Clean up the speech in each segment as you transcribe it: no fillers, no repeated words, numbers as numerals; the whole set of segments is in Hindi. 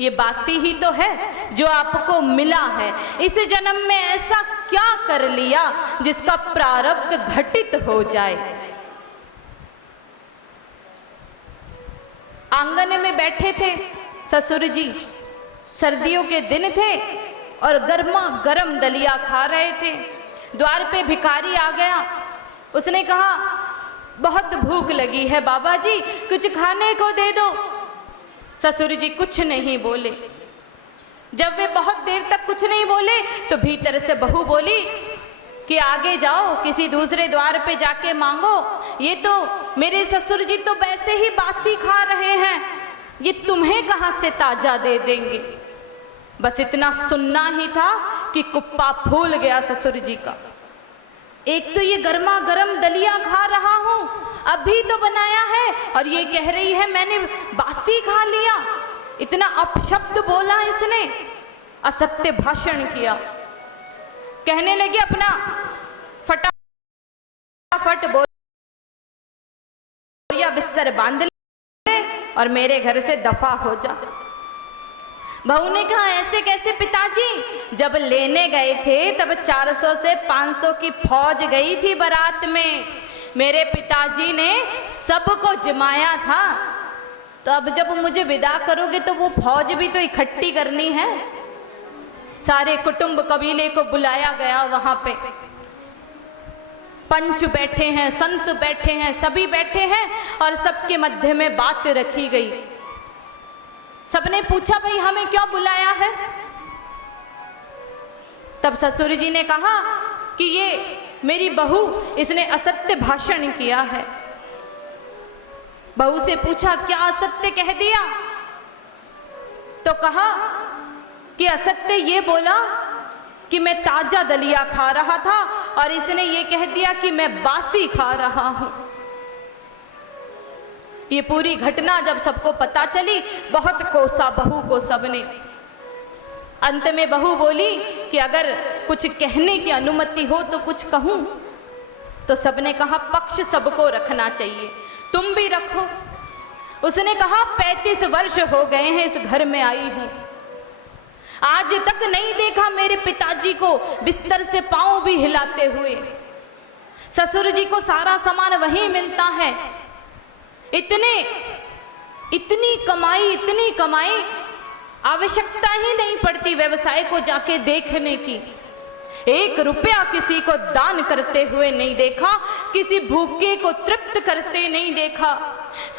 ये बासी ही तो है जो आपको मिला है। इस जन्म में ऐसा क्या कर लिया जिसका प्रारब्ध घटित हो जाए। आंगन में बैठे थे ससुर जी, सर्दियों के दिन थे और गर्मा गर्म दलिया खा रहे थे। द्वार पे भिखारी आ गया, उसने कहा बहुत भूख लगी है बाबा जी, कुछ खाने को दे दो। ससुर जी कुछ नहीं बोले। जब वे बहुत देर तक कुछ नहीं बोले तो भीतर से बहू बोली कि आगे जाओ, किसी दूसरे द्वार पे जाके मांगो, ये तो मेरे ससुर जी तो वैसे ही बासी खा रहे हैं, ये तुम्हें कहाँ से ताजा दे देंगे। बस इतना सुनना ही था कि कुप्पा फूल गया ससुर जी का। एक तो ये गर्मा गर्म दलिया खा रहा हूं, अभी तो बनाया है, और ये कह रही है मैंने बासी खा लिया। इतना अपशब्द बोला इसने, असत्य भाषण किया। कहने लगी अपना फटाफट बोरिया बिस्तर बांध ले और मेरे घर से दफा हो जा। बहू ने कहा ऐसे कैसे पिताजी, जब लेने गए थे तब 400 से 500 की फौज गई थी बारात में, मेरे पिताजी ने सबको जमाया था, तो अब जब मुझे विदा करोगे तो वो फौज भी तो इकट्ठी करनी है। सारे कुटुंब कबीले को बुलाया गया, वहां पे पंच बैठे हैं, संत बैठे हैं, सभी बैठे हैं और सबके मध्य में बात रखी गई। सबने पूछा भाई हमें क्यों बुलाया है। तब ससुर जी ने कहा कि ये मेरी बहू, इसने असत्य भाषण किया है। बहू से पूछा क्या असत्य कह दिया, तो कहा कि असत्य ये बोला कि मैं ताजा दलिया खा रहा था और इसने ये कह दिया कि मैं बासी खा रहा हूं। ये पूरी घटना जब सबको पता चली, बहुत कोसा बहू को सबने। अंत में बहू बोली कि अगर कुछ कहने की अनुमति हो तो कुछ कहूं। तो सबने कहा पक्ष सबको रखना चाहिए, तुम भी रखो। उसने कहा 35 वर्ष हो गए हैं इस घर में आई हूं, आज तक नहीं देखा मेरे पिताजी को बिस्तर से पांव भी हिलाते हुए। ससुर जी को सारा सामान वहीं मिलता है। इतनी कमाई, आवश्यकता ही नहीं पड़ती व्यवसाय को जाके देखने की। 1 रुपया किसी को दान करते हुए नहीं देखा, किसी भूखे को तृप्त करते नहीं देखा,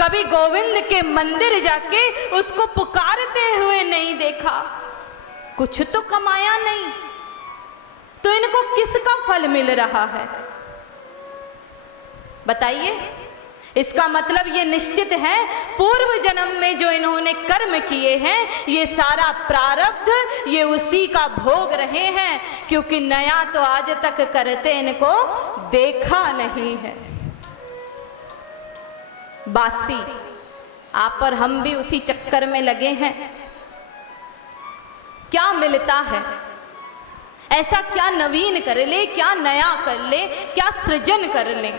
कभी गोविंद के मंदिर जाके उसको पुकारते हुए नहीं देखा। कुछ तो कमाया नहीं, तो इनको किसका फल मिल रहा है बताइए। इसका मतलब ये निश्चित है पूर्व जन्म में जो इन्होंने कर्म किए हैं, ये सारा प्रारब्ध ये उसी का भोग रहे हैं, क्योंकि नया तो आज तक करते इनको देखा नहीं है। बासी आप और हम भी उसी चक्कर में लगे हैं। क्या मिलता है, ऐसा क्या नवीन कर ले, क्या नया कर ले, क्या सृजन कर ले।